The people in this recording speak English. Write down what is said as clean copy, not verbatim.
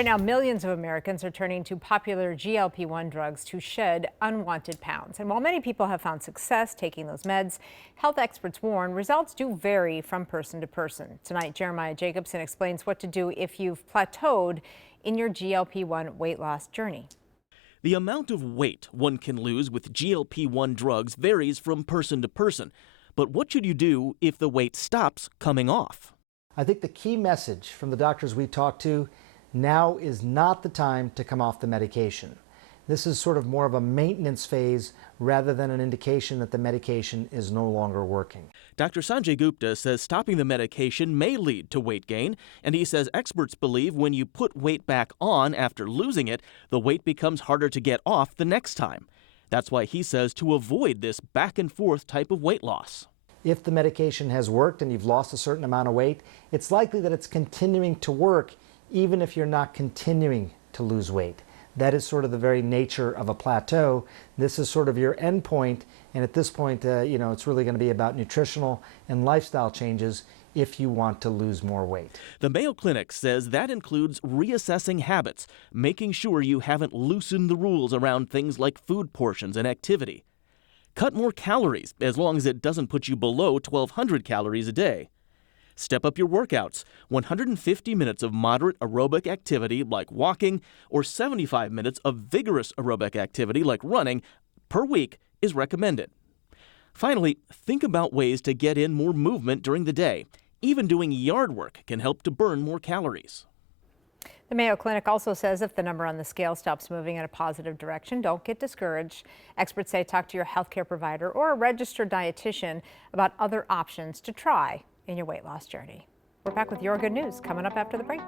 Right now, millions of Americans are turning to popular GLP-1 drugs to shed unwanted pounds. And while many people have found success taking those meds, health experts warn results do vary from person to person. Tonight, Jeremiah Jacobson explains what to do if you've plateaued in your GLP-1 weight loss journey. The amount of weight one can lose with GLP-1 drugs varies from person to person. But what should you do if the weight stops coming off? I think the key message from the doctors we talked to: now is not the time to come off the medication. This is sort of more of a maintenance phase rather than an indication that the medication is no longer working. Dr. Sanjay Gupta says stopping the medication may lead to weight gain, and he says experts believe when you put weight back on after losing it, the weight becomes harder to get off the next time. That's why he says to avoid this back and forth type of weight loss. If the medication has worked and you've lost a certain amount of weight, it's likely that it's continuing to work even if you're not continuing to lose weight. That is sort of the very nature of a plateau. This is sort of your end point, and at this point, it's really going to be about nutritional and lifestyle changes if you want to lose more weight. The Mayo Clinic says that includes reassessing habits, making sure you haven't loosened the rules around things like food portions and activity. Cut more calories, as long as it doesn't put you below 1,200 calories a day. Step up your workouts. 150 minutes of moderate aerobic activity like walking or 75 minutes of vigorous aerobic activity like running per week is recommended. Finally, think about ways to get in more movement during the day. Even doing yard work can help to burn more calories. The Mayo Clinic also says if the number on the scale stops moving in a positive direction, don't get discouraged. Experts say talk to your healthcare provider or a registered dietitian about other options to try in your weight loss journey. We're back with your good news coming up after the break.